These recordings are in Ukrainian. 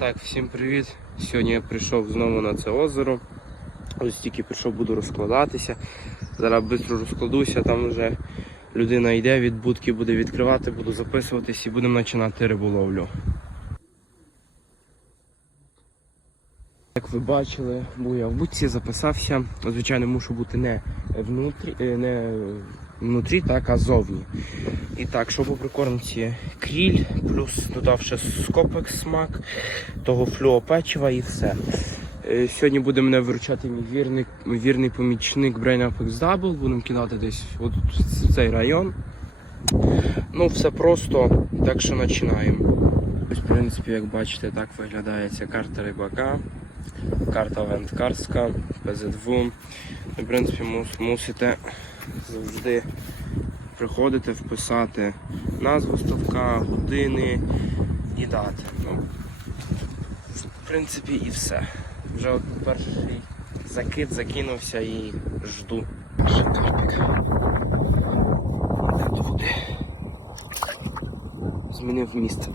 Так, всім привіт. Сьогодні я прийшов знову на це озеро. Ось тільки прийшов, буду розкладатися. Зараз швидко розкладуся, там вже людина йде від будки, буде відкривати, буду записуватись і будемо починати риболовлю. Як ви бачили, бо я в будці записався. Звичайно, мушу бути не внутрі, е, не внутрі, так, а зовні. І так, що по прикормці кріль, плюс додав ще скопик смак, того флюо печива і все. Е, Сьогодні буде мене виручати мій вірний, вірний помічник Brain Apex Double. Будемо кидати десь от в цей район. Ну, все просто, так що починаємо. Ось, в принципі, як бачите, так виглядає ця карта рибака. Карта венткарська, PZ2. В принципі, мусите завжди приходити, вписати назву ставка, години і дати. Ну, в принципі, і все. Вже от перший закид закинувся і жду. Перший карпік. Йде до. Змінив місце.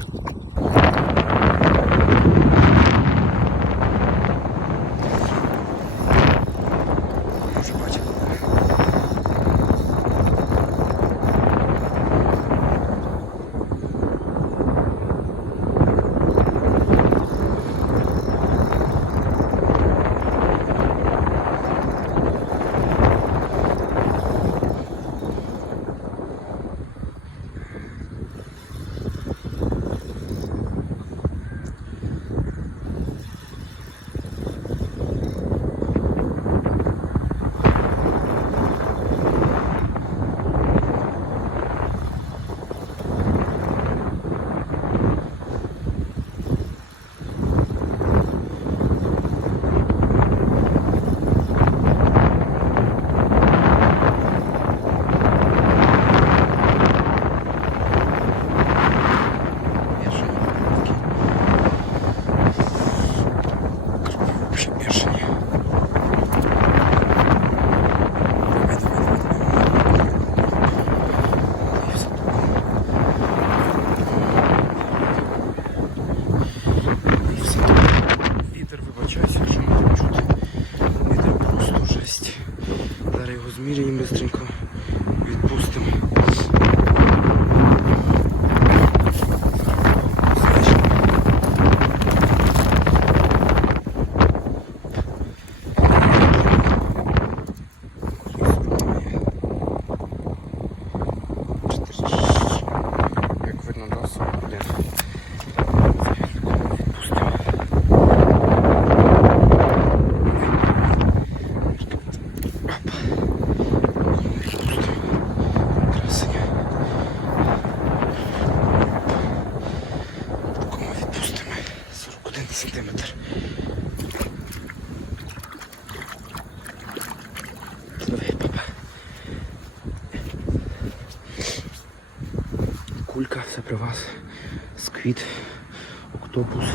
Зараз його зміряємо быстренько. Кулька, все при вас. Сквіт, октопус.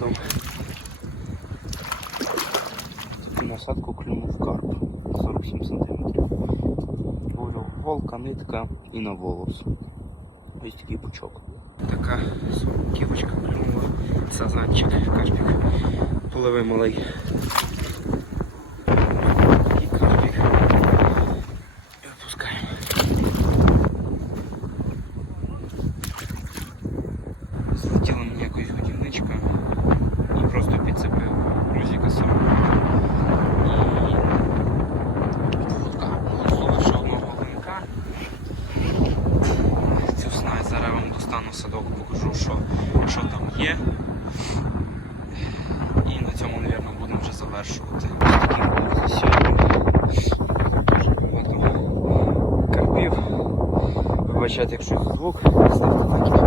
дом. Таку насадку клюнув карп 47 см. Говорю, волка, нитка і на волос. Ось такий пучок. Така ківочка клюнула, сазанчик, карпік, половий малий. завершувати такий вулиці сьогодні. Дуже багато карпів. Вибачайте, якщо звук, ставте лайки.